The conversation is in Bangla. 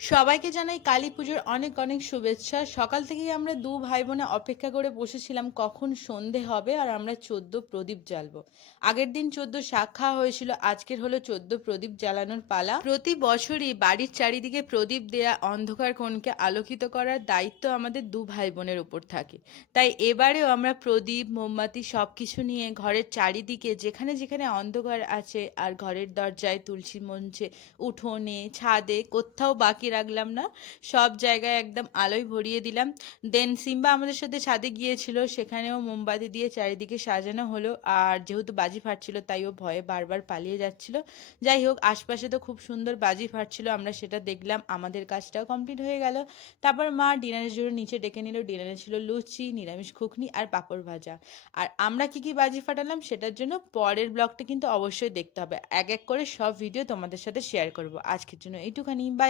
সবাইকে জানাই কালী পুজোর অনেক অনেক শুভেচ্ছা। সকাল থেকেই আমরা দু ভাই বোনে অপেক্ষা করে বসেছিলাম কখন সন্ধে হবে আর আমরা 14 প্রদীপ জ্বালবো। আগের দিন 14 শাক খাওয়া হয়েছিল, আজকের হলো 14 প্রদীপ জ্বালানোর পালা। প্রতি বছরই বাড়ির চারিদিকে প্রদীপ দেয়া অন্ধকার কোণকে আলোকিত করার দায়িত্ব আমাদের দু ভাই বোনের উপর থাকে। তাই এবারেও আমরা প্রদীপ মোমবাতি সবকিছু নিয়ে ঘরের চারিদিকে যেখানে যেখানে অন্ধকার আছে আর ঘরের দরজায়, তুলসী মঞ্চে, উঠোনে, ছাদে কোথাও বাকি রাখলাম না। সব জায়গায় একদম আলোয় ভরিয়ে দিলাম। দেন সিম্বা আমাদের সাথে ছাদে গিয়েছিল, সেখানেও মোমবাতি দিয়ে চারিদিকে সাজানো হলো। আর যেহেতু বাজি ফাটছিল তাই ও ভয়ে বারবার পালিয়ে যাচ্ছিল। যাই হোক, আশপাশে তো খুব সুন্দর বাজি ফাটছিল, আমরা সেটা দেখলাম। আমাদের কাজটাও কমপ্লিট হয়ে গেল। তারপর মা ডিনারের জন্য নিচে ডেকে নিল। ডিনারে ছিল লুচি, নিরামিষ ঘুগনি আর পাঁপড় ভাজা। আর আমরা কি কি বাজি ফাটালাম সেটার জন্য পরের ব্লগটা কিন্তু অবশ্যই দেখতে হবে। এক এক করে সব ভিডিও তোমাদের সাথে শেয়ার করব। আজকের জন্য এইটুখানি, বাই।